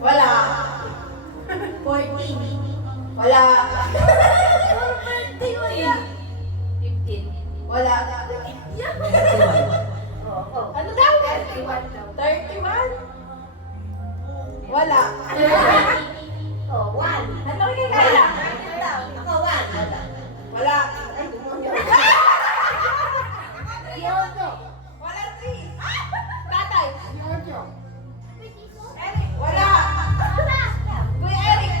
Wala. 14. Wala. 15. Wala. Ano daw? 31. Wala. Ano yung kaya? Wala. Wala 3. Tatay. Eric. Wala. Kuya Eric.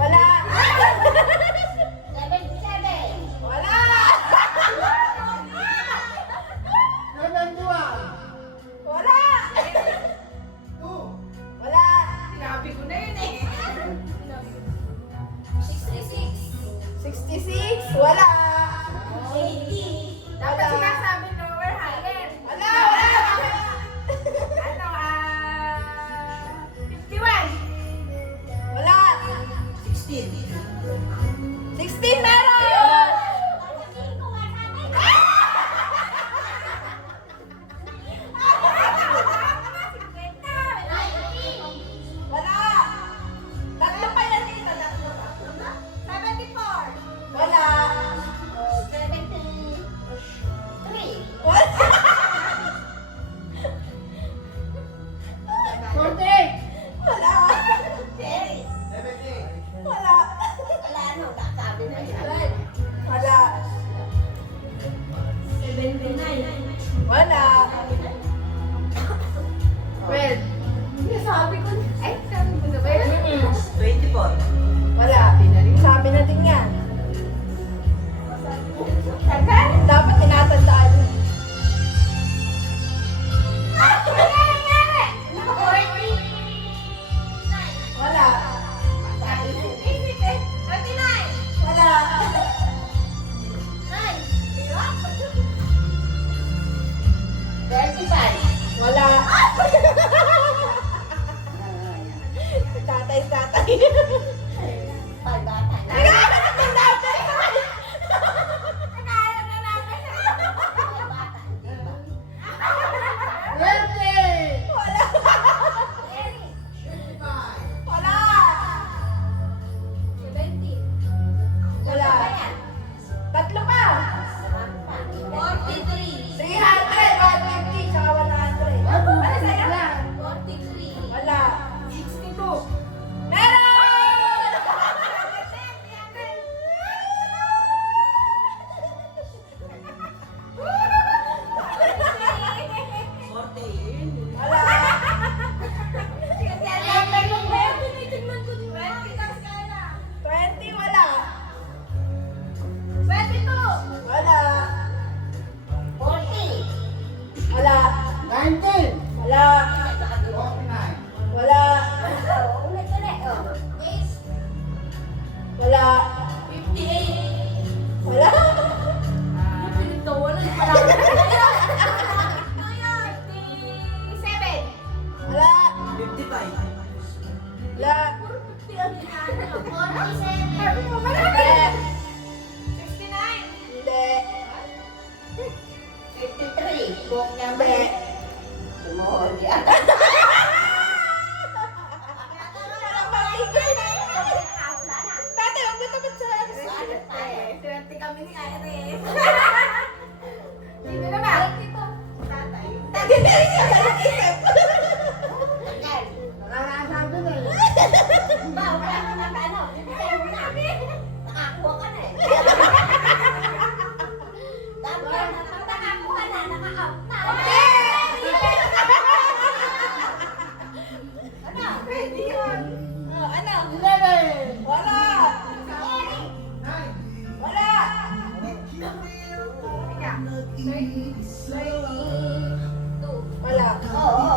Wala. Wala. Wala. 12. Sabi ko, ay, sabi ko na ba yun? 24. Wala. Sabi na din yan. Tagal? Dapat tinatandaan. Ano nangyari? 49. Wala. Isip eh. 39. Wala. 35. Wala. Tatay. Naghahanap ng tatay. Nakahanap na natin. Wala. Wala. 70. Wala. Tatlo pa. 43. 300, 150, saka 100. Ano sa'yo? 43. Wala. 62. Meron! Wala. 20, wala. 22. Wala. 40. Wala. 19! Wala. 49! Wala. Ulit. Wala. 58. Wala. Pinagtawanan pala. 57. Wala. 55. Wala. 47. Hindi. 69. Hindi. 53. Buong Hindi. Tumuhod yan. Walang matigil. Tatay, huwag mo tapos sa Swerte kami ni Iris. Sino na ba? Tatay. Hindi na rin siya nag-isip. Tagal. Nakakasabi na eh. Ba, wala ka na ano. Bibigay mo na. Nakakuha ka na eh. Dapat, nakakuha na. Naka-out na. Ano? Pwede yun. Oh, ano? 11! Wala. Eric. 9! Wala. Teka. 32. Wala. Oo.